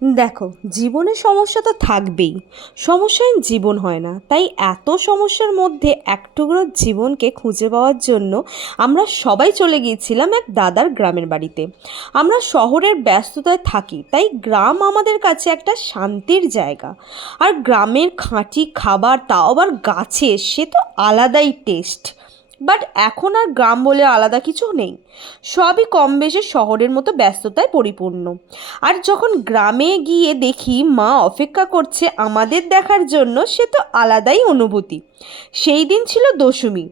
দেখো, জীবনে সমস্যা তো থাকবেই। সমস্যায় জীবন হয় না। তাই এত সমস্যার মধ্যে এক টুকরো জীবনকে খুঁজে পাওয়ার জন্য আমরা সবাই চলে গিয়েছিলাম এক দাদার গ্রামের বাড়িতে। আমরা শহরের ব্যস্ততায় থাকি, তাই গ্রাম আমাদের কাছে একটা শান্তির জায়গা। আর গ্রামের খাঁটি খাবার, তাও আবার গাছের, সে তো আলাদাই টেস্ট। বাট এখন আর গ্রাম বলে আলাদা কিছু নেই। সবই কম বেশি শহরের মতো ব্যস্ততায় পরিপূর্ণ। আর যখন গ্রামে গিয়ে দেখি মা অপেক্ষা করছে আমাদের দেখার জন্য, সে তো আলাদাই অনুভূতি। সেই দিন ছিল দশমী।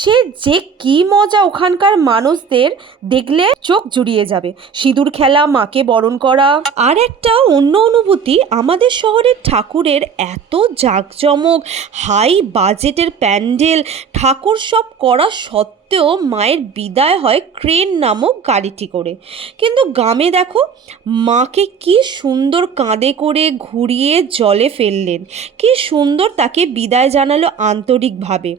সে যে কি মজা ওখানকার মানুষদের, দেখলে চোখ জুড়িয়ে যাবে। সিঁদুর খেলা, মাকে বরণ করা। আর একটা অন্য অনুভূতি, আমাদের শহরের ঠাকুরের এত জাঁকজমক, হাই বাজেটের প্যান্ডেল, ঠাকুর সব করা সত্ত্বেও মায়ের বিদায় হয় ক্রেন নামক গাড়িটি করে। কিন্তু গ্রামে দেখো, মাকে কি সুন্দর কাঁধে করে ঘুরিয়ে জলে ফেললেন, কি সুন্দর তাকে বিদায় জানালো আন্তরিকভাবে।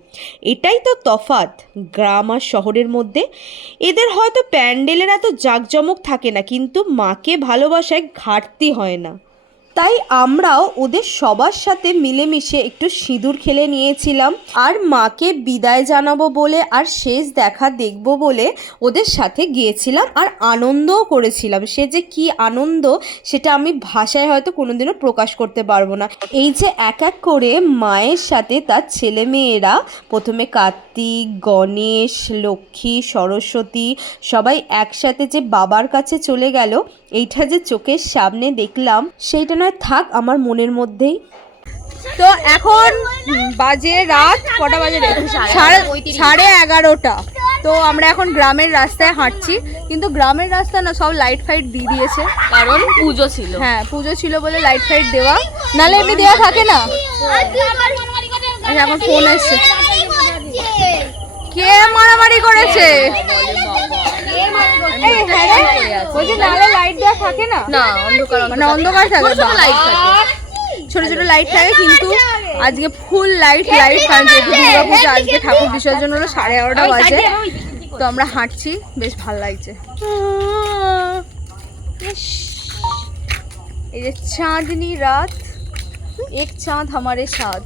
এটাই তো তফাৎ গ্রাম আর শহরের মধ্যে। এদের হয়তো প্যান্ডেলের এত জাঁকজমক থাকে না, কিন্তু মাকে ভালোবাসায় ঘাটতি হয় না। তাই আমরাও ওদের সবার সাথে মিলেমিশে একটু সিঁদুর খেলে নিয়েছিলাম। আর মাকে বিদায় জানাবো বলে আর শেষ দেখা দেখবো বলে ওদের সাথে গিয়েছিলাম, আর আনন্দও করেছিলাম। সে যে কি আনন্দ, সেটা আমি ভাষায় হয়তো কোনোদিনও প্রকাশ করতে পারবো না। এই যে এক এক করে মায়ের সাথে তার ছেলে মেয়েরা, প্রথমে কার্তিক, গণেশ, লক্ষ্মী, সরস্বতী, সবাই একসাথে যে বাবার কাছে চলে গেল, এইটা যে চোখের সামনে দেখলাম, সেইটা নয় থাক আমার মনের মধ্যেই। তো এখন বাজে রাত কটা বাজে, 11:30। তো আমরা এখন গ্রামের রাস্তায় হাঁটছি, কিন্তু গ্রামের রাস্তা না, সব লাইট ফাইট দিয়ে দিয়েছে, কারণ পুজো ছিল। হ্যাঁ, পুজো ছিল বলে লাইট ফাইট দেওয়া, নাহলে এমনি দেওয়া থাকে না। এখন ফোন এসছে। কে মারামারি করেছে? লাইট দেওয়া থাকে না, মানে অন্ধকার থাকে, ছোট ছোট লাইট থাকে, কিন্তু আজকে ফুল লাইট। কারণ যেহেতু দুর্গা পুজো, আজকে ঠাকুর বিসর্জন হলো 11:30 বাজে। তো আমরা হাঁটছি, বেশ ভালো লাগছে। এই যে চাঁদনি রাত, এক চাঁদ হামারে সাথ।